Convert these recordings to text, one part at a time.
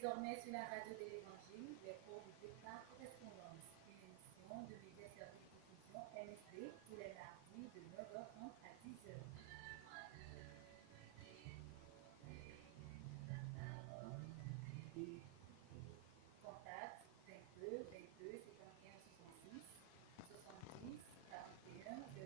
désormais sur la radio de l'Évangile, les cours du Déclin Correspondance, une émission de médias service diffusion MSD tous les mardis de 9h30 à 10h. Contact 22 22 51 66 70 41 09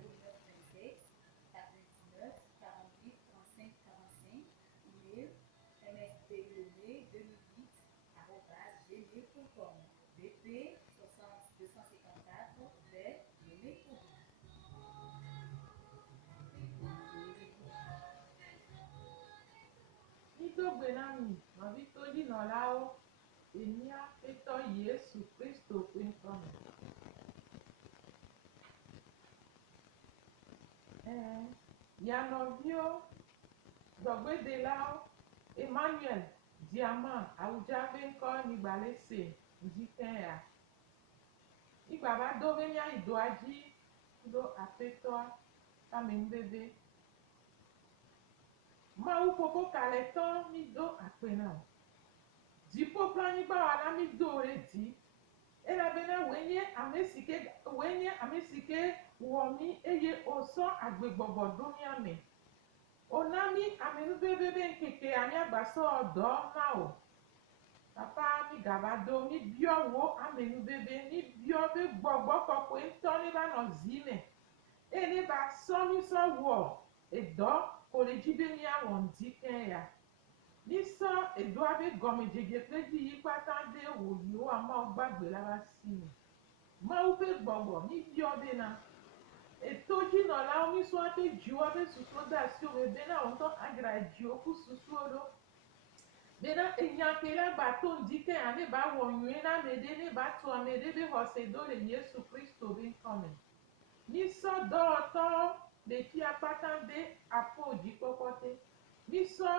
27 99 48 35 45. Email msdlomé2008@gmail.com. BP 60 254 vers Lomé Kourou. Nítògbè náà mi màbí tó dìnà láwọ èmi á pétọ́ Jésù Kristo pé nǹkan mi. Yanọ̀bíó dọ̀gbédè láwọ Emmanuel Diamant àwùjábé ńkọ́ nígbàlẹ́sẹ̀ ǹdíkẹ́yà. Ìgbà bá dóbé ní àìdó ají ló àpétọ́ kámi ń bébé. Máa popo kalẹ̀ tán ní dó àpè náà. Dìpó plan nígbà wà lámì dó rẹ̀ dì. Elabena wenye amesike wọ̀mí eye òsán àgbègbọ̀bọ̀ dúnìàmì. Onami amenubebebe nkeke àmì àgbàsọ ọ̀dọ́ náà o. Papa mi gàbàdo mi bíọ́ wo amenubebe ní bíọ́ bẹ́ gbọ̀gbọ́ kọ̀pẹ́ ńtọ́ níbà nọ zine. Ene bá sọ́mi sọ wọ̀ ẹ̀dọ́ kò lè jí bẹ́ ní àwọn ǹdíkẹ́ ya. Nísọ èdò abẹ́ gọ̀mì jẹjẹ pé bí yí pátá dé wò yóò àmọ́ gbàgbé lára sí mi. Máa wúpé gbọ̀gbọ̀ ní bíọ́ bẹ́ na. Ètò jìnnà láwọn mísọ́ abẹ́ jù abẹ́ sùsù dà sí òwe bẹ́ náà ń tọ́ àgàrà jù ókú sùsù odò. Bẹ́ náà èèyàn kẹlẹ́ gbà tó ń díkẹ́ yà ní bá wọ̀nyún ẹ̀ náà mẹ́dẹ́ ní bá tó àmẹ́dẹ́ bẹ́ họ̀sẹ̀ dólè Jésù Kristo bí kọ́mẹ̀. Nísọ dọ́ọ̀tọ́ lè fi apáta dé àpò òjì pọ́pọ́tẹ́. Nísọ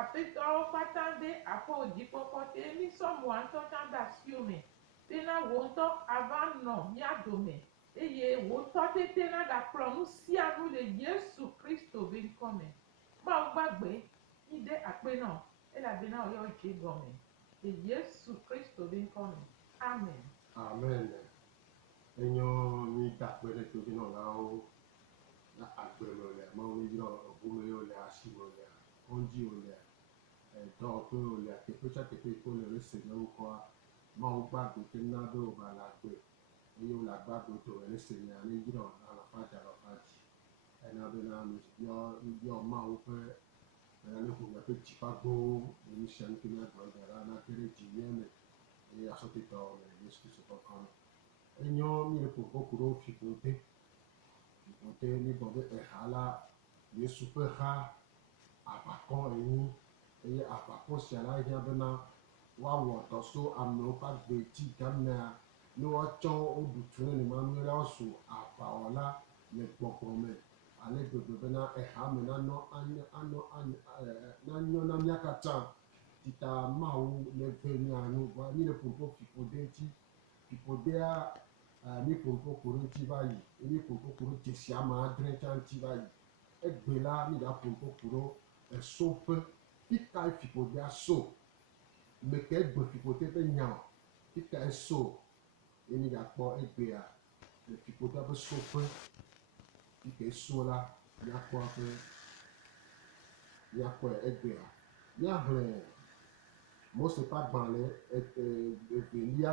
àpétọ́ pátá dé àpò òjì pọ́pọ́tẹ́. Nísọ mọ̀ àtọ́jà dà sí òmẹ̀. Bẹ́ náà wò ń tọ́ àbánà ní àdòmẹ̀. Eye wò tọ́ tètè náà dà pọ̀ mú sí àbúlé Jésù Kristo bí kọ́mẹ̀. Máa gbàgbé ní dé àpé náà ẹ̀làbẹ́ náà yọ jẹ́ gọ̀mẹ̀. Jésù Kristo bí kọ́mẹ̀. Amen. Amen. Enyo mi dàpẹ́rẹ́ tóbi náà láwọ́ àgbẹ̀rẹ̀ ọ̀lẹ̀ máa ń yọ ọ̀gbọ́n ọ̀lẹ̀ àṣìwọ̀ ọ̀lẹ̀ oúnjẹ ọ̀lẹ̀ ẹ̀dọ́ ọ̀pẹ́ ọ̀lẹ̀ àtẹ̀pẹ́sàtẹ̀pẹ́ ìkọlẹ̀ rẹ̀ sẹ̀lẹ̀ orúkọ máa ń gbàgbé pé nádó ọba làgbẹ̀ ẹ̀yẹ ọ̀lẹ̀ àgbàgbé tó rẹ̀ sẹ̀lẹ̀ àníjìnà àlàfáàjà àlàfáàjì ẹ̀nà abẹ́nà yọ máa ń fẹ́ ẹ̀yà ní kùnà pé tìpá gbó èyí sẹ́ni kí ní àgbàgbà rà kéré jì yẹ́nẹ̀ ẹ̀yẹ asọ́tẹ̀tọ̀ ọ̀lẹ̀ Jésù Kristo kọ̀ọ̀kan enyo mi le popo kuro fipote ní bọ̀bẹ̀ ẹ̀ha la Yesu ƒe ha àbàkọ́ ẹ̀yìn eye àbàkọ́ siala yẹ bena woawɔ tɔso amewo ƒe agbe ti gamea ne woatsɔ woɖutu ne nemanu la wosu aʋawɔla le gbɔgbɔ me ale gbegbe bena ẹ̀ha me nanɔ na mía katã tita mawu le gbe mianu bɔ mi le popo fiƒode ŋuti fiƒodea mi popo kuro ŋuti va yi mi popo kuro dzesi ame adre tsa ŋuti va yi egbe la mi da popo kuro esoƒe fika fiƒodea so meke egbe fiƒode ƒe nya fika eso emi gakpɔ egbea le fiƒodea ƒe soƒe fika eso la miakpɔ ƒe miakpɔ egbea miahlẽ Mose ƒe agbalẽ evelia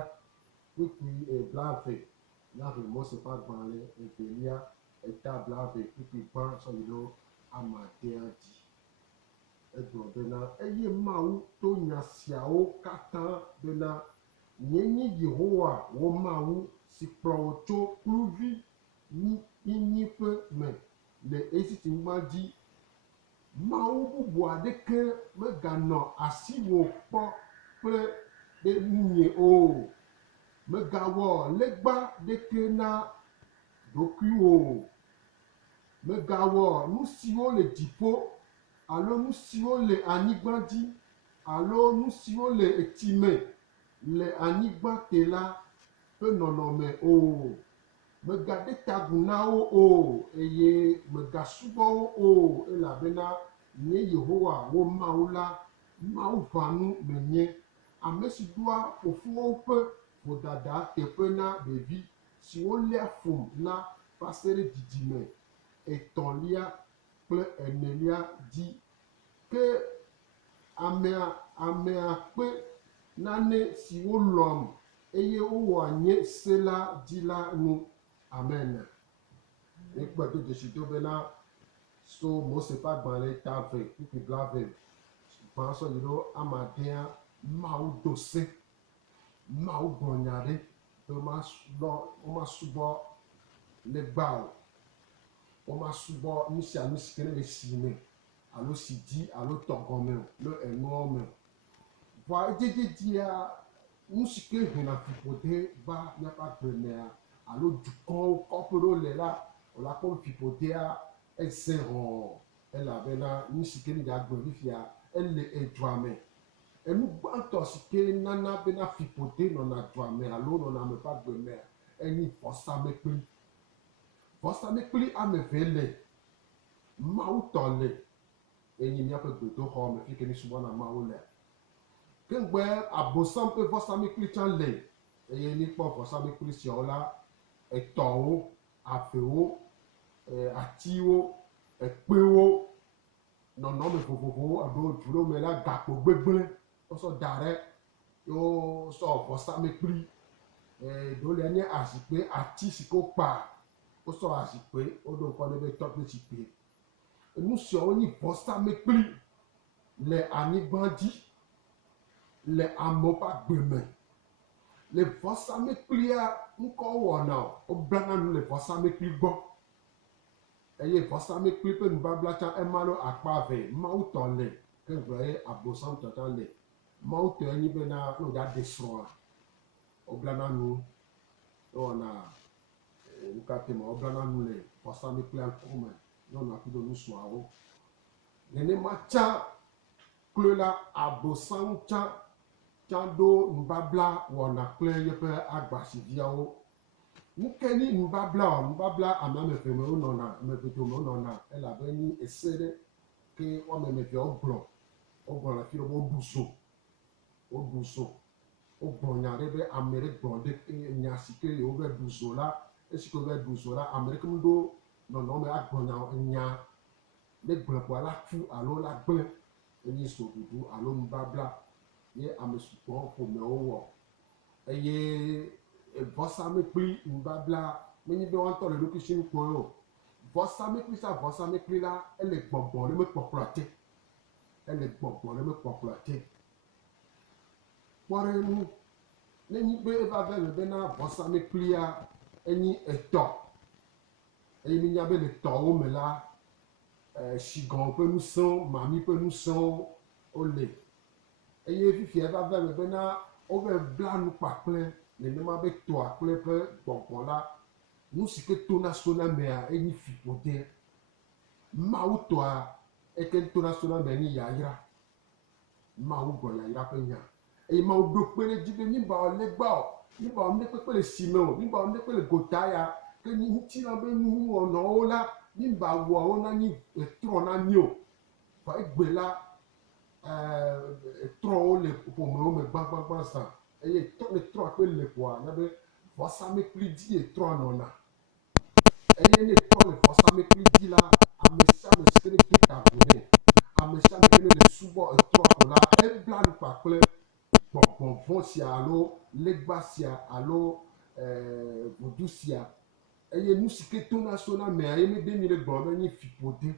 kpukpui blave miahlẽ Mose ƒe agbalẽ evelia eta blave kpukpui gbã sɔyi ɖo amadea dzi egblɔ bena eye Mawu to nya siawo katã bena nye Yehowa wo Mawu si kplɔ wo tso kluvi nyinyiƒe me le Egiptenyigba dzi. Mawu bubu aɖeke meganɔ asiwò kpɔ kple ɖe nunye o. Megawɔ legba ɖeke na ɖokuiwò. Megawɔ nu siwo le dziƒo alo nu siwo le anyigba dzi alo nu siwo le etime le anyigba te la ƒe nɔnɔme o. Megaɖe tagu na wo o eye megasubɔ wo o elabena nye Yehowa wo Mawu la Mawu ʋãnu menye ame si doa fofowo ƒe vodada teƒe na ɖevi siwo lia fom na va se ɖe dzidzime etɔ̃lia kple enelia dzi. Ke amea kpe nane si wolɔm eye wowɔ nye se la dzi la ŋu. Amen. Ekpe do dzesi do bena so Mose ƒe agbalẽ ta ve kpukpi bla ve gbãsɔ yi ɖo amadea Mawu do se Mawu gblɔ nya ɖe be womasubɔ legba o, womasubɔ nu sia nu si ke ne le si me alo si dzi alo tɔgɔme o le enuawo me. Vɔa edzedzedzia nu si ke hena fiƒode va míaƒe agbe mea alo dukɔwo kɔƒe ɖewo le la wòle akpɔ fiƒodea eze hɔ̃ elabena nu si ke ne dagblɔ fifia ele edua me. Enu gbãtɔ si ke nana bena fiƒode nɔna dua me alo nɔna ame ƒe agbe mea enye vɔsamlekpui. Vɔsamlekpui ame eve le. Mawu tɔ le enyi míaƒe gbedoxɔ me fi ke mi subɔna Mawu le. Ke ŋgbe Abosam ƒe vɔsamlekpui tsã le eye mikpɔ vɔsamlekpui siawo la etɔwo, avewo, atiwo, ekpewo, nɔnɔme vovovowo eɖewo du ɖewo me la gakpo gbegblẽ wosɔ da ɖe wosɔ vɔsamlekpui ɖewo lia nye azikpe ati si ke wokpa wosɔ azikpe woɖo ŋkɔ ne be tɔkpe zikpe. Nu siawo nye vɔsamlekpui le anyigba dzi le amewo ƒe agbe me. Le vɔsamlekpuia ŋkɔ wɔna o, woblana nu le vɔsamlekpui gbɔ eye vɔsamlekpui ƒe nubabla tsã ema ɖo akpa eve. Mawu tɔ le ke ŋgblɔ ye Abosam tɔ tsã le. Mawu tɔ enyi bena ne wòdza ɖe srɔ̃a woblana nu ewɔna nukatema woblana nu le vɔsamlekpuia ŋkume nyɔnua kudo nusrɔ̃awo. Nenema tsã kloe la Abosam tsã ɖo nubabla wɔna kple yeƒe agbasiviawo. Nuke nye nubabla o, nubabla ame eve me wonɔna, ame eve dome wonɔna elabe nyi ese ɖe ke woame evea wogblɔ le afi ɖe woɖu zo. Wogblɔ nya ɖe be ame ɖe gblɔ ɖe nya si ke yewo va ɖu zo la, esi ke va ɖu zo la ame ɖeke meɖo nɔnɔme agblɔ nya ne gblɔ kpoa la tu alo la gblẽ enye soɖuɖu alo nubabla ye ame sugbɔ ƒomewo wɔ. Eye vɔsamlekpui nubabla menye be woaŋutɔ le ɖokui si ŋkɔe o. Vɔsamlekpui sa vɔsamlekpui la ele gbɔgbɔ ɖe me kpɔkplɔ te. Ele gbɔgbɔ ɖe me kpɔkplɔ te. Kpɔ ɖe ŋu nenye be eva va le bena vɔsamlekpuia enye etɔ eye minya be le tɔwo me la sigɔn ƒe ŋusẽwo, mami ƒe ŋusẽwo wole. Eye fifia eva va le bena wova bla nu kpakple nenema be tɔa kple ƒe gbɔgbɔ la nu si ke tona sona mea enye fiƒode. Mawu tɔa eke tona sona mea nye yayra. Mawu gblɔ yayra ƒe nya eye Mawu ɖo kpe ɖe dzi be migba legba o, migba ŋɖekpekpe le sime o, migba ŋɖekpe le gota ya ke ŋutina be nuwɔnawo la migba wɔwo na nyi etrɔ na mí o. Va egbe la trɔwo le ƒomewo me gbãgbãgbã zã eye ne trɔa kpe le ƒoa na be vɔsamlekpui dzi trɔa nɔna. Eye ne trɔ le vɔsamlekpui dzi la ame sia ame si ke ne do ta vo nɛ, ame sia ame si ke ne le subɔ etrɔa ko la ebla nu kpakple gbɔgbɔ vɔ sia alo legba sia alo vodu sia. Eye nu si ke tona sona mea ye mede mi le gblɔ be nye fiƒode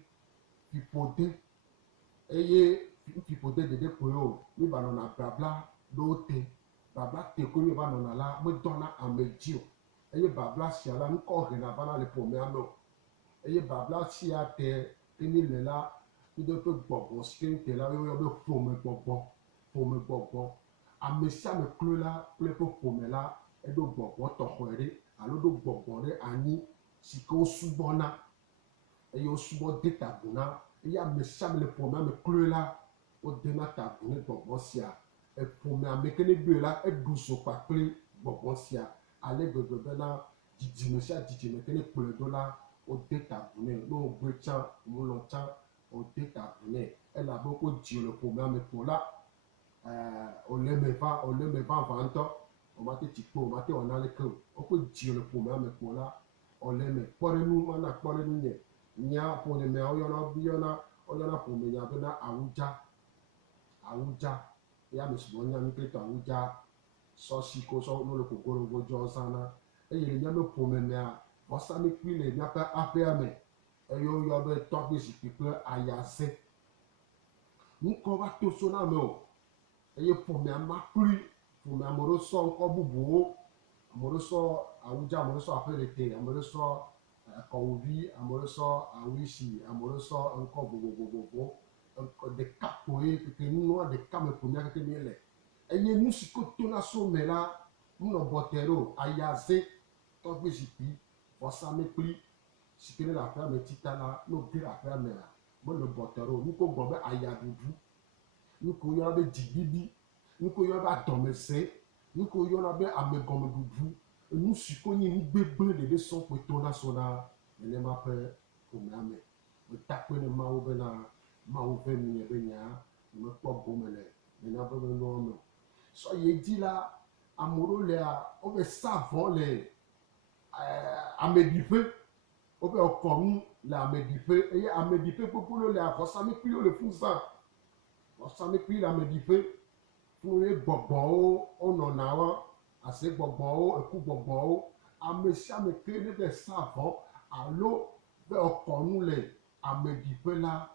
eye fiƒode ɖeɖe koe o, mi va nɔna babla ɖewo te. Babla te koe mi va nɔna la medɔna ame dzi o eye babla sia la ŋkɔ hena vana le ƒomea me o. Eye babla sia te mi le la mi do ƒe gbɔgbɔ si ke te la woyɔna be ƒomegbɔgbɔ. Ame sia ame kloe la kple eƒe ƒome la eɖo gbɔgbɔ tɔxɔe ɖe alo ɖo gbɔgbɔ ɖe anyi si ke wosubɔna eye wosubɔ de tabu na eye ame sia ame le ƒomea me kloe la wodena tabu ne gbɔgbɔ sia. Eƒomea me ke ne ɖoe la eɖu zo kpakple gbɔgbɔ sia ale gbegbe bena dzidzime sia dzidzime ke ne kplɔe ɖo la wode tabu nɛ. Ne wogbe tsã womlɔ tsã wode tabu nɛ elabe wokɔ dzi le ƒomea me ko la olè mẹ́fà vantọ́ ọmọ tẹ ti kpó ọmọ tẹ ọ̀nà lẹ kẹ́ o kò dzi le ƒome ame kpó la olè mẹ́ kpɔɖenu mana kpɔɖenu nyɛ nya ƒome mɛ oyɔna ƒome nya bena awudza ya ame sugbɔ nya nu kletɔ awudza sɔsi ko sɔ no le kogologo dzɔ zãna eye le míaƒe ƒome mɛa vɔsamlekpui le míaƒe aƒea me eye woyɔ be tɔgbe zikpui kple ayaze ŋkɔ va to so na me o eye ƒomea makplui ƒomea ame ɖewo sɔ ŋkɔ bubuwo ame ɖewo sɔ awudza ame ɖewo sɔ aƒelete ame ɖewo sɔ kɔwuvi ame ɖewo sɔ awuisi ame ɖewo sɔ ŋkɔ vovovovowo ɖeka koe keke nua ɖeka me ƒomea keke mi le enye nu si ko to na so me la munɔ bɔtɛ ɖo ayaze tɔgbe zikpui vɔsamlekpui si ke ne le aƒea me tita la no ge le aƒea me la mele bɔtɛ ɖo nu ko gbɔ be ayaɖuɖu nu ko yɔna be dziɖiɖi nu ko yɔna be adɔmese nu ko yɔna be amegɔmeɖuɖu nu si ko nye nu gbegble ɖeɖe sɔŋ kpe to na so na nenema ƒe ƒomea me meta kpe ne mawu bena mawu ve mi be nya mekpɔ gome le nena ƒe nuwo me sɔ ye dzi la ame ɖewo lea wobe sa vɔ le ameɖiƒe wobe kɔnu le ameɖiƒe eye ameɖiƒe gbogbo le vɔsamlekpuiwo le fu zã vɔsamlekpui le ameɖiƒe fún ye gbɔgbɔwo wonɔna wa ase gbɔgbɔwo eku gbɔgbɔwo ame sia ame ke ne be sa vɔ alo be kɔnu le ameɖiƒe la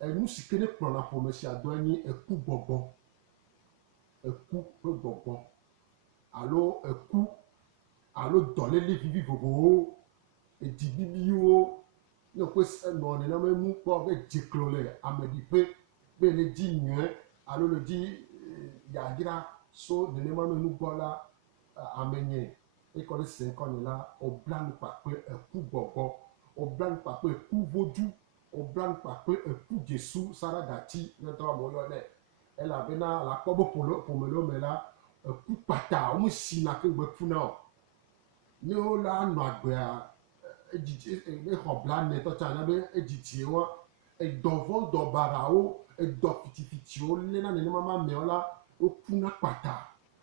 enu si ke ne kplɔna ƒome sia do enye eku gbɔgbɔ eku ƒe gbɔgbɔ alo dɔléle vivi vovovowo edzibibiwo ne ƒe nɔ nenema nu kpɔ be dzeklo le ameɖiƒe be le dzi nyuie alo le dzi yayra so nenema nu gbɔ la amenye ekɔ le se ŋkɔ ne la obla nu kpakple eku gbɔgbɔ obla nu kpakple eku vodzu obla nu kpakple eku dzesu saragati ne tɔ amewo yɔ nɛ elabena la kpɔ be ƒome le me la eku kpata wo si na ke gbe kuna o ne wo la nɔ agbea exɔ blane tɔtsa na be edzidzi wa edɔvɔ dɔbarawo edɔ fitifitiwo lena nenema ma mewo la wokuna kpata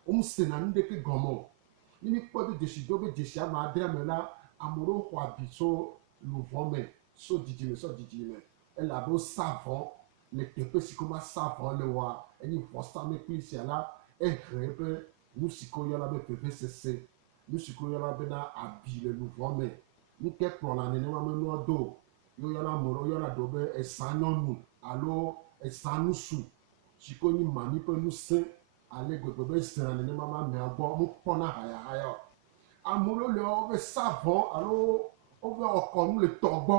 womsena nu ɖeke gɔme o ne mi kpɔ be dzesi do be dzesi ame adre me la ame ɖewo xɔ abi tso luvɔ me so dzidzime elabe wosa vɔ le teƒe si ko ma sa vɔ le wa enye vɔsamlekpui sia la ehe eƒe nu si ko yɔna be vevesese nu si ko yɔna bena abi le luvɔ me nu ke kplɔna nenema me nua do yɔna ame ɖewo yɔna ɖewo be esanyɔnu alo esanusu si ko nye mami ƒe ŋusẽ ale gbegbe be zena nenema ma mea gbɔ mekpɔna hayahaya o ame ɖewo le wobe sa vɔ alo wobe kɔnu le tɔ gbɔ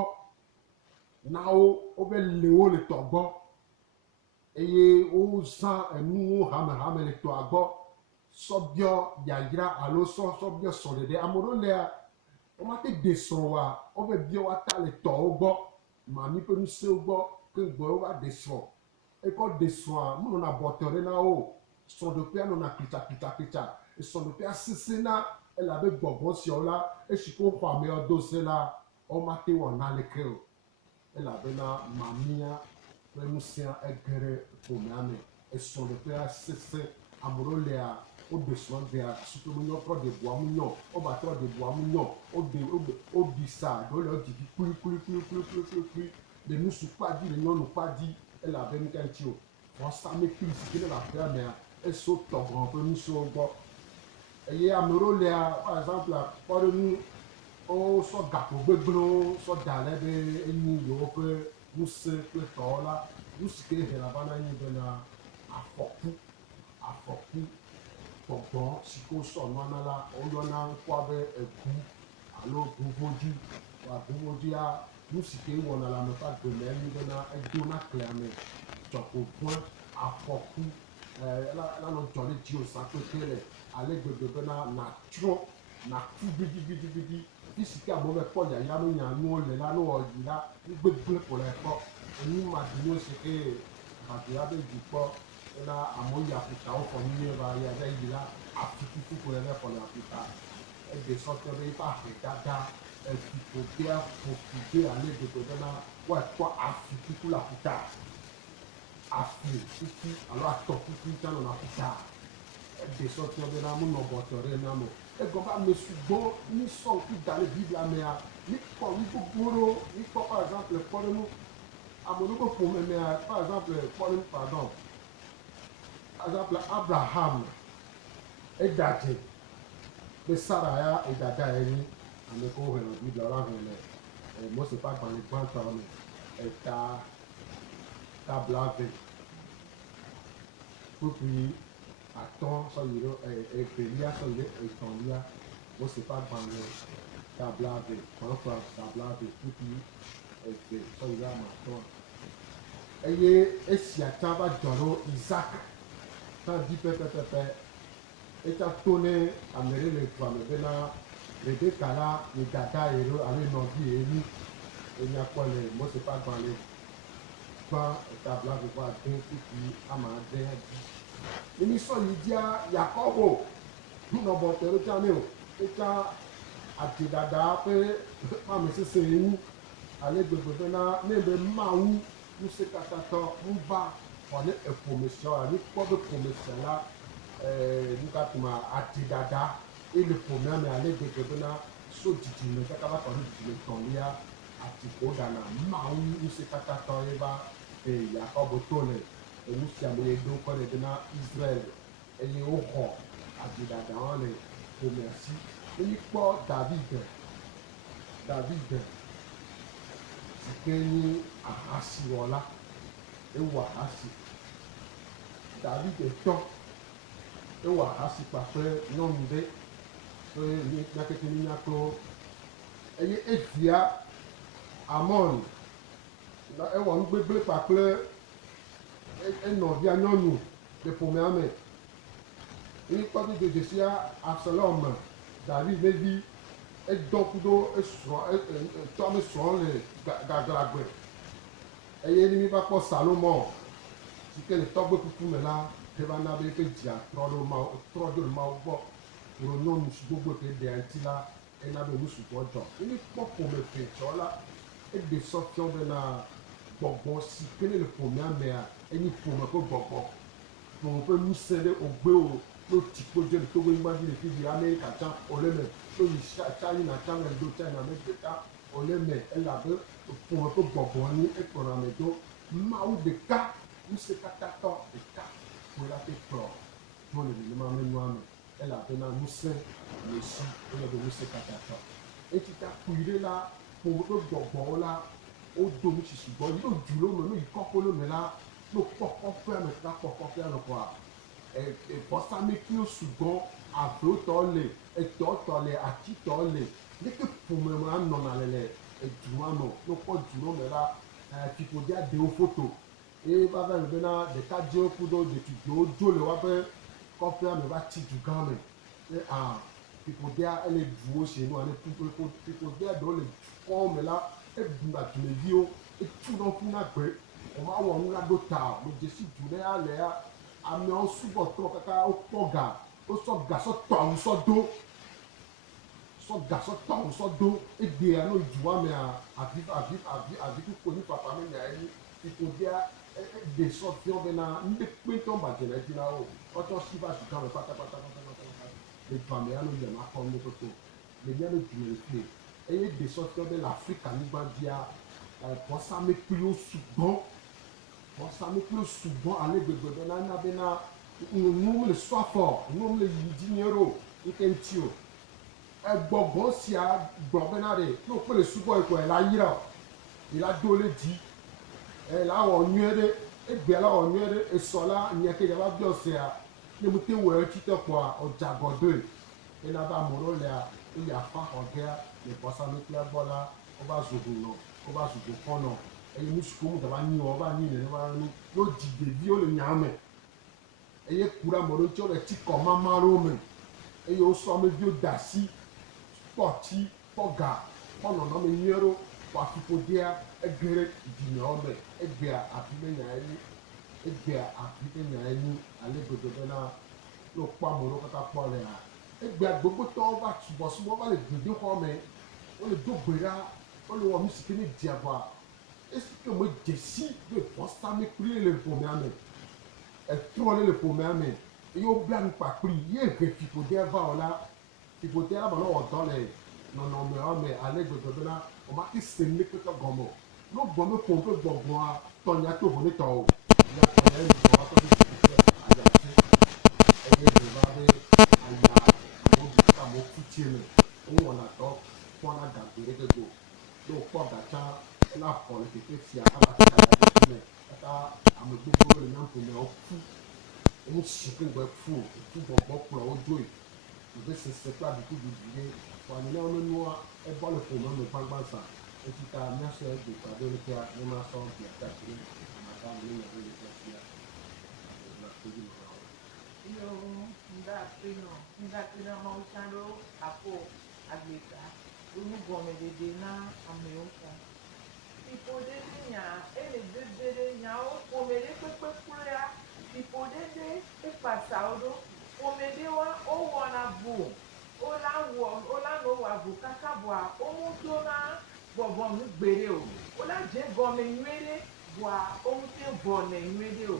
na wobe lewo le tɔ gbɔ eye wozã enuwo hamehame le tɔa gbɔ sɔbiɔ yayra alo sɔbiɔ sɔɖeɖe ame ɖewo lea womate de srɔ̃ wa wobe biɔ woata le tɔwo gbɔ mami ƒe ŋusẽwo gbɔ ke gbɔ wova de srɔ̃ ekɔ de srɔ̃a menɔna bɔtɔ ɖe na wo srɔ̃ɖeƒea nɔna kpitsa srɔ̃ɖeƒea sesẽna elabe gbɔgbɔ siawo la esi ko xɔ amewo do se la womate wɔna leke o elabena mamia ƒe ŋusẽa ege ɖe ƒomea me esrɔ̃ɖeƒea sesẽ ame ɖewo lea wode srɔ̃ gbea supe me nyɔ trɔ de ʋua mu nyɔ woba trɔ de ʋua mu nyɔ woɖi sa ɖewo le wodzidzi kplikplikplikplikplikpli le nusu kpadzi le nyɔnu kpadzi elabe nu ka ŋuti o vɔsamlekpui si ke ne le aƒea mea eso tɔgɔ ƒe nusẽwo gbɔ eye ame ɖewo lea par exemple kpɔ ɖe nu wosɔ gakpo gbegblẽwo sɔ da ɖe be enyi yewo ƒe ŋusẽ kple tɔwo la nu si ke hena vana nyi bena afɔku gbɔgbɔ si ke wosɔ nɔna la woyɔna ŋkua be egu alo guvodzi guvodzia nu si ke wɔna le ame ƒe agbe enyi bena edona klia me dzɔƒoʋẽ afɔku lanɔ dzɔ ɖe dziwò sakpete le ale gbegbe bena natrɔ naku gbidigbidi fi si ke amewo kpɔ yaya no nyanuwo le la no wɔ yi la nugbegble ko le kpɔ enu madiniwo si ke badoya be dzi kpɔ ena amewo yi aƒutawo xɔ nu yɛ ba ya ɖe yi la afikuku ko le xɔ le aƒuta ede sɔtɔ be eƒe ahedada efiƒoƒea ƒoƒuɖe ale gbegbe bena woakpɔ afikuku le aƒuta afi kuku alo atɔ kuku tí a nɔna kuta ɛdi sɔtiɔ bɛ na mu nɔbɔtɔ ɖe na mo egɔba ame sugbɔ ní sɔn fi da le biblia mea ní kpɔ ní gbogbo ɖo ní kpɔ par exemple kpɔ ɖe nu ame ɖe ƒe ƒome mea par exemple kpɔ ɖe nu pardon par exemple Abraham edadze be Sara ya edada yɛ ni ame ko hɛn le biblia la hɛn le Mose ƒe agbalẽ gbãtɔ me eta tabla ve kpukui atɔ̃ sɔyi ɖe evelia sɔyi ɖe etɔ̃lia Mose ƒe agbalẽ tabla ve gbãtɔ tabla ve kpukui eve sɔyi ɖe ame atɔ̃ eye esia tsã va dzɔ ɖo Isaac tsã di pɛpɛpɛpɛ etsa to ne ame ɖe le dua me bena Rebeka la ye dada ye ɖo alo nɔvi ye nu enya kpɔ le Mose ƒe agbalẽ gbã tabla ve ƒe ade kpukui ame ade dzi emisɔ yi dzia Yakobo nunɔbɔtɔ ɖo tsã ne o etsa adzedada ƒe amesese ye nu ale gbegbe bena ne be Mawu ŋusẽkatãtɔ nuva xɔ ne eƒome sia o ne kpɔ be ƒome sia la nukatuma adzedada ele ƒomea me ale gbegbe bena so dzidzime kaka va kɔ ɖe dzidzime tɔ̃lia atiko ɖana Mawu ŋusẽkatãtɔ ye va Yakobo to le enu sia me ye do kɔ ɖe bena Israel eye woxɔ adzedada wɔn le ƒomea si eye kpɔ David si ke nye ahasiwɔla ewɔ ahasi David tɔ ewɔ ahasi kpakple nyɔnu ɖe ƒe nyakeke nyaklo eye evia Amon ewɔ nugbegble kpakple enɔvia nyɔnu le ƒomea me eye kpɔ to dzesia Absalom David ƒe vi edɔ kudo esrɔ̃ tsɔ ame srɔ̃ le gaglagbe eye ne mi va kpɔ Salomon si ke le tɔgbe kuku me la eva na be eƒe dzia trɔ ɖo Mawu gbɔ ro nyɔnu si gbogbo ke ɖe ŋuti la ena be nu sugbɔ dzɔ ne kpɔ ƒome ƒetsɔ la eɖe sɔ fiɔ bena gbɔgbɔ si ke ne le ƒomea mea enye ƒome ƒe gbɔgbɔ ƒome ƒe ŋusẽ ɖe wògbe o no tikpo dze le Togo nyigba dzi le fi dzi Amerika tsã wòle me no yi China tsã le do China me tsã wòle me elabe ƒome ƒe gbɔgbɔ ni ekplɔna me do Mawu ɖeka ŋusẽkatãtɔ ɖeka koe la te kplɔ no le nenema me nua me elabena ŋusẽ le si ele be ŋusẽkatãtɔ eti ta kpui ɖe la ƒome ƒe gbɔgbɔwo la wodo nutsitsi gbɔ yi no du lo me no yi kɔƒe lo me la no kpɔ kɔƒea me kaka kpɔ kɔƒea me kɔa vɔsamlekpuiwo sugbɔ avewo tɔ le etɔ tɔ le atitɔ le leke ƒome me anɔna le edua me no kpɔ du lo me la fiƒodea ɖewo foto eye va va le bena ɖekadzɛwo kudo ɖetugbiwo dzo le woaƒe kɔƒea me va tsi du gã me fiƒodea ele duwo si nu ale fiƒodea ɖewo le dukɔwo me la ebuna dumeviwo etu ɖɔ ƒu na gbe wòva wɔ nu la ɖo ta mo dzesi du ɖe ya le ya ameawo subɔ trɔ kaka wokpɔ ga wosɔ gasɔ tɔawu sɔ do sɔ do egbea no dua mea avi kuku ni papa me nya yi fiƒodea eɖe sɔ fiɔ bena nu ɖe kpetɔ ba dze le edzi na wo wotsɔ si va du gã me patapata le dua me ya no yɛ ma kɔ nu toto le mía ɖe dume le fie eye ɖe sɔ fiɔ be le Afrika nyigba dzia vɔsamlekpuiwo sugbɔ ale gbegbe bena na bena nuwo le sɔ afɔ nuwo le yi dzi nyuie ɖo ŋke ŋuti o gbɔgbɔ sia gblɔ bena ɖe ne wòkpe le subɔ yi koa la yra o yi la do le dzi la wɔ nyuie ɖe egbea la wɔ nyuie ɖe esɔ la nya ke yava biɔ sea ne mo te wɔ etsi tɔ kpɔa ɔdza gɔdoe ena be ame ɖewo lea eye afa xɔ gɛa le vɔsamlekpuia gbɔ la wova zu hunɔ wova zu dukɔnɔ eye nu si ko mu gaba nyi wɔ wova nyi nenema nu no dzi ɖeviwo le nya me eye ku ɖe ame ɖewo ŋuti wole tsikɔ mama ɖewo me eye wosɔ ameviwo da asi kpɔ tsi kpɔ ga kpɔ nɔnɔme nyuie ɖewo kpɔ fiƒodea ege ɖe dzimewo me egbea afi me nya enyi ale gbegbe bena ne wòkpɔ ame ɖewo kaka kpɔ lea egbea gbogbotɔwo va subɔsubɔ va le gbedoxɔ me wole do gbe ɖa wole wɔ nu si ke ne dzia voa est-ce que moi décide de voir ça me prier le pommier et troller le pommier et au blanc pas prier que fipoter va là fipoter là on dans les non mais allez de là on m'a dit c'est mieux que ça gomme non gomme pompe bon moi ton ya to bonne to ya ton ya ni ko to bi aya ti e ye de ba de aya mo bi ta mo futie me o wona to ko na ga de go do pọ̀ gàtsa la pọ̀ le keke fia ala ta ya de fi me kata ame gbogbo le nya ƒome wo fu ŋu si ke ŋgɔ fu bɔbɔ kplɔ wo dzo yi ɖe sese kple aɖuku ɖuɖu ye wòanyi ne wo nua ebɔ le ƒome me gbagba sa eti ta míasɔ egbe kpa ɖe le kea ne ma sɔ bia ta kple amata me ne le kea fia na tobi me la wo. Yo nga pino mawu tsã ɖo aƒo agbeta onugɔme dede na amewo ta. Fiƒo ɖe ɖe nya ele dede ɖe nyawo ƒome ɖe kpekpekpea fiƒo ɖe ɖe ekpasawo ɖo ƒome ɖe wa wowɔna vo wola no wɔ vo kaka voa womedona gbɔgbɔnu gbeɖe o wola dze gɔme nyuie ɖe voa womete vɔnɛ nyuie ɖe o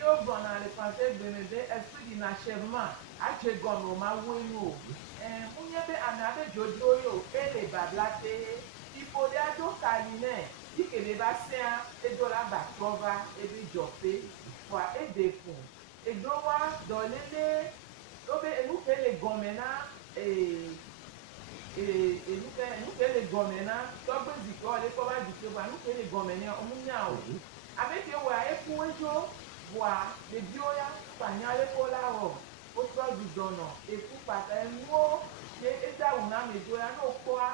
yo gbɔna le kpase gbeme be esprit d'achèvement adze gɔme o ma woe nu o munye be ame aɖe dzodro yo ele babla te fiƒo ɖe aɖo kali nɛ yike be va sea edo la ba trɔ va ebe dzɔƒe voa eɖe fu edo wa dɔlele wobe enu ke le gɔme na enu ke le gɔme na tɔgbe zikɔ le kɔ va dike voa enu ke le gɔme nɛ ɔmu nya o ame ke wɔa eku edzo voa ɖeviwo ya kpanya le ko la wɔ wotrɔ dudɔnɔ eku kpata enuwo ke eda wu na ame do ya ne wokpɔa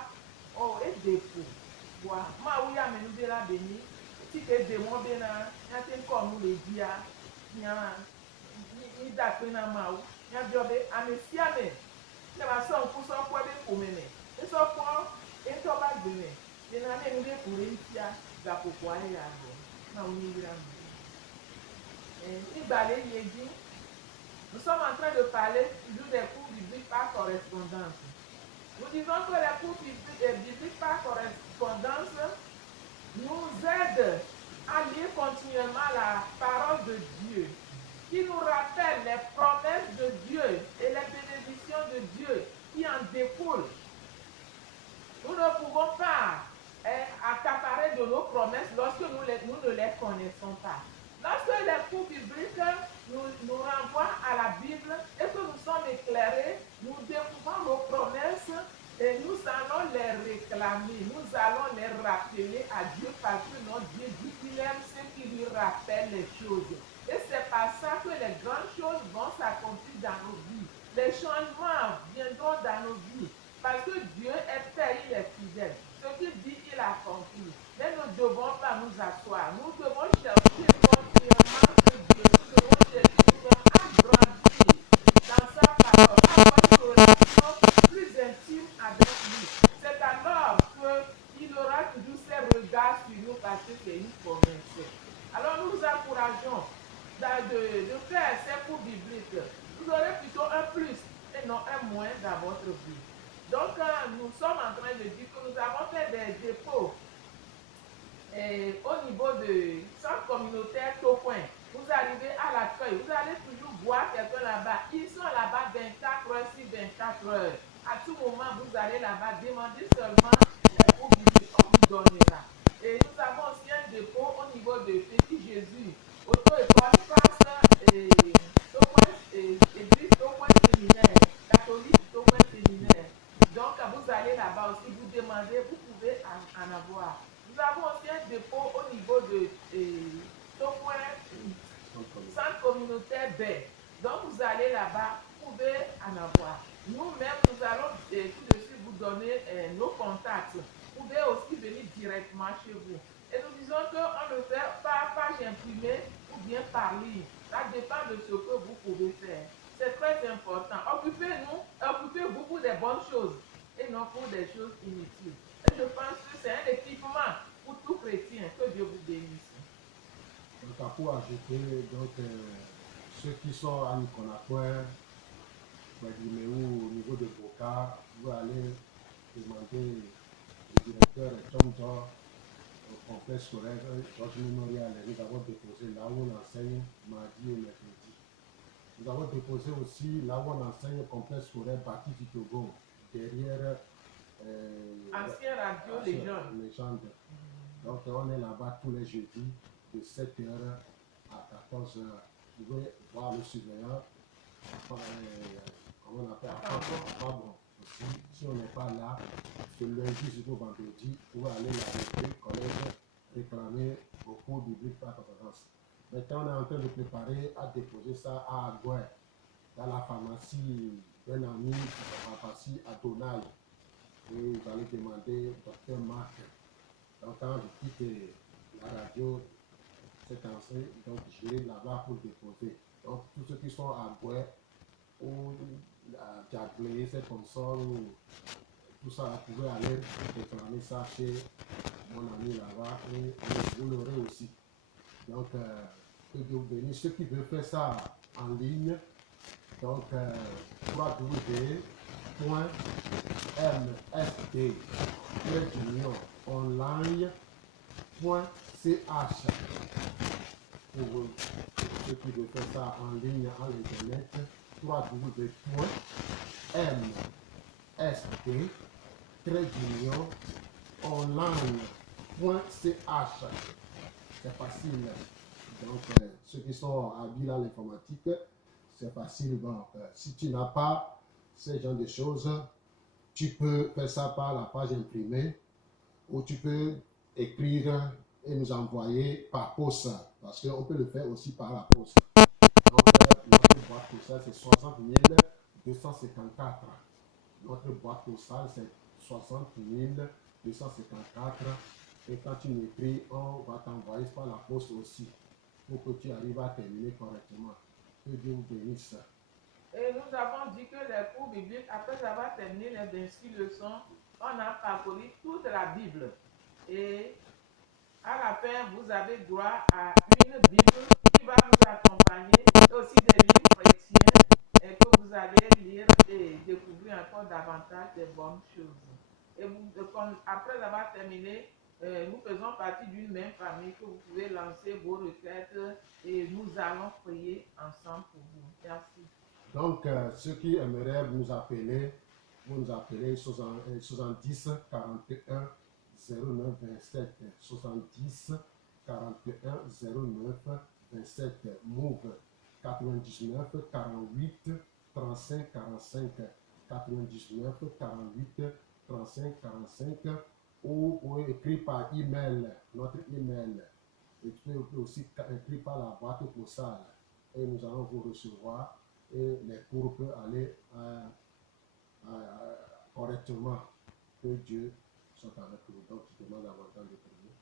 eɖe fu voa mawu ya ame nu de la benyi ti ke de mɔ bena míate ŋkɔ nu le dzia mi da kpe na mawu míabiɔ be ame sia ame ne ma sɔ ŋku sɔ kpɔ ɖe ƒome me esɔ kpɔ etɔ ba gbe me bena ne nu ɖe ku ɖe ŋutia gaƒoƒoa ye ya gbɔ mawu mi yra mi. Nígbà les yédi, nous sommes en train de parler des cours bibliques par correspondance. Nous disons que les cours bibliques par correspondance nous aident à lire continuellement la parole de Dieu, qui nous rappelle les promesses de Dieu et les bénédictions de Dieu qui en découlent. Nous ne pouvons pas accaparer de nos promesses lorsque nous ne les connaissons pas. Lorsque les cours bibliques nous renvoient à la Bible et que nous sommes éclairés, nous découvrons nos promesses et nous allons les réclamer, nous allons les rappeler à Dieu parce que notre Dieu dit qu'il aime ceux qui lui rappellent les choses. Et c'est par ça que les grandes choses vont s'accomplir dans nos vies. Les changements viendront dans nos vies parce que Dieu est fait, il est fidèle. Ce qu'il dit, il accomplit. Mais nous ne devons pas nous asseoir. Nous devons chercher continuellement que Dieu, nous devons chercher à grandir dans sa parole, à avoir une relation plus intime avec lui. C'est alors qu'il aura toujours ses regards sur nous parce que c'est une promesse. Alors nous vous encourageons de faire ces cours bibliques. Vous aurez plutôt un plus et non un moins dans votre vie. Donc, nous sommes en train de dire que nous avons fait des dépôts au niveau de centre communautaire Tocoin. Vous arrivez à l'accueil, vous allez toujours voir quelqu'un là-bas. Ils sont là-bas 24 heures sur 24 heures. À tout moment, vous allez là-bas, demandez seulement pour on vous donnera. Et nous avons aussi un dépôt au niveau de Petit Jésus, auto-école, face église Tocoin séminaire, catholique Tocoin séminaire. Donc, vous allez là-bas aussi, vous demandez, vous pouvez en avoir. Nous avons aussi un dépôt au niveau de centre communautaire B. Donc, vous allez là-bas, vous pouvez en avoir. Nous-mêmes, nous allons tout de suite vous donner nos contacts. Vous pouvez aussi venir directement chez vous. Et nous disons qu'on le fait par page imprimée ou bien par livre. Ça dépend de ce que vous pouvez faire. C'est très important. Occupez-vous pour des bonnes choses et non pour des choses inutiles. Et je pense que c'est un équipement pour tout chrétien. Que Dieu vous bénisse. Donc, pour ajouter, donc, ceux qui sont à Nicolas, au niveau de Boca, vous allez demander au directeur Chomto complexe scolaire Georges Mémorial. Nous avons déposé là où on enseigne mardi et mercredi. Nous avons déposé aussi là où on enseigne complexe scolaire Bâti du Togo, derrière Ancien radio Légende. Donc on est là-bas tous les jeudis de 7h à 14h. Vous pouvez voir le surveillant, comment on appelle, bon. Aussi, si on n'est pas là, ce lundi jusqu'au vendredi, vous pouvez aller à la collège réclamer au cours biblique par conférence. Maintenant, on est en train de préparer à déposer ça à Agoué, dans la pharmacie d'un ami qui se pharmacie à Donaï. Et vous allez demander Dr Marc. Donc, quand je quitte la radio, cette enseigne, donc j'irai là-bas pour déposer. Donc, tous ceux qui sont à Agoué, ou à Diaglé, cette console, tout ça, vous pouvez aller réclamer ça chez mon ami là-bas et vous l'aurez aussi. Donc, que Dieu vous bénisse. Ceux qui veulent faire ça en ligne, donc www.msd-online.ch pour ceux qui veulent faire ça en ligne à l'internet, www.msd-online.ch. C'est facile. Donc, ceux qui sont habiles à l'informatique, c'est facile. Donc, si tu n'as pas ce genre de choses, tu peux faire ça par la page imprimée ou tu peux écrire et nous envoyer par poste, parce qu'on peut le faire aussi par la poste. Donc, notre boîte postale, c'est 60 254. Notre boîte postale, c'est 60 254. Et quand tu m'écris, on va t'envoyer par la poste aussi, pour que tu arrives à terminer correctement. Que Dieu vous bénisse. Et nous avons dit que les cours bibliques, après avoir terminé les 26 leçons, on a parcouru toute la Bible. Et à la fin, vous avez droit à une Bible qui va vous accompagner, et aussi des livres chrétiens, et que vous allez lire et découvrir encore davantage de bonnes choses. Et vous, après avoir terminé, nous faisons partie d'une même famille que vous pouvez lancer vos requêtes et nous allons prier ensemble pour vous. Merci. Donc, ceux qui aimeraient vous nous appelez 70 41 09 27. 70 41 09 27. Move 99 48 35 45. 99 48 35 45. Ou écrit par email, notre email. Et tu peux aussi écrire par la boîte postale. Et nous allons vous recevoir. Et les cours peuvent aller correctement. Que Dieu soit avec nous. Donc, tu demandes davantage de prier.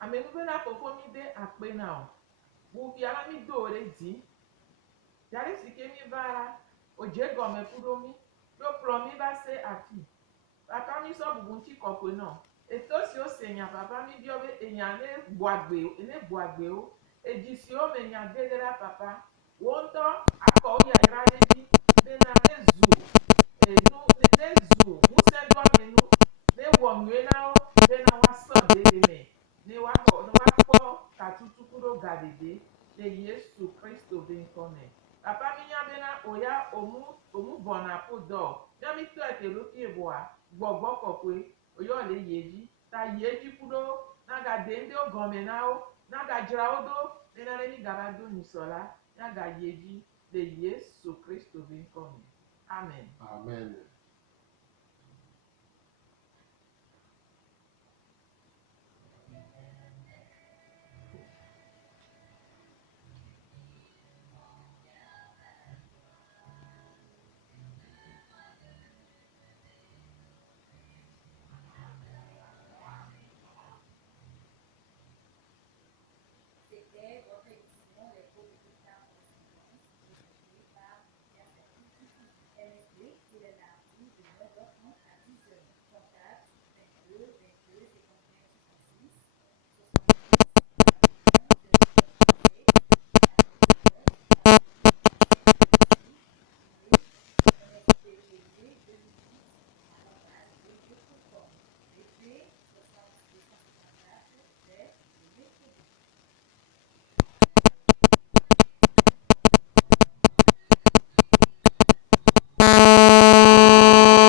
Amenubena Pofomide Akpenao. Bubiara mi dore di. Yari sikemi vara. Oje gome kudomi. Yo plomi ba se aki. Papa mi so bubunti kokona. Eto si o senya papa mi biobe enyane boagbe o. Ejisi o menya dedera papa. Wonto akọ ya irayeji. Bena nezu. Enu nezu. Musendwa menu. Ne wonwena o. Bena wasa dedeme. Ne wakọ katutukuro gadede. De Yesu Kristo benkone. Papa mi nya bena oya omu bona podo. Nyami to eteluki eboa. Gbogbo kokwe. Oyo le yeji. Ta yeji kudo. Naga dende o gomena o. Naga jira odo. Bena ni garado nisola. Naga yeji. De Yesu Kristo benkone. Amen. Amen.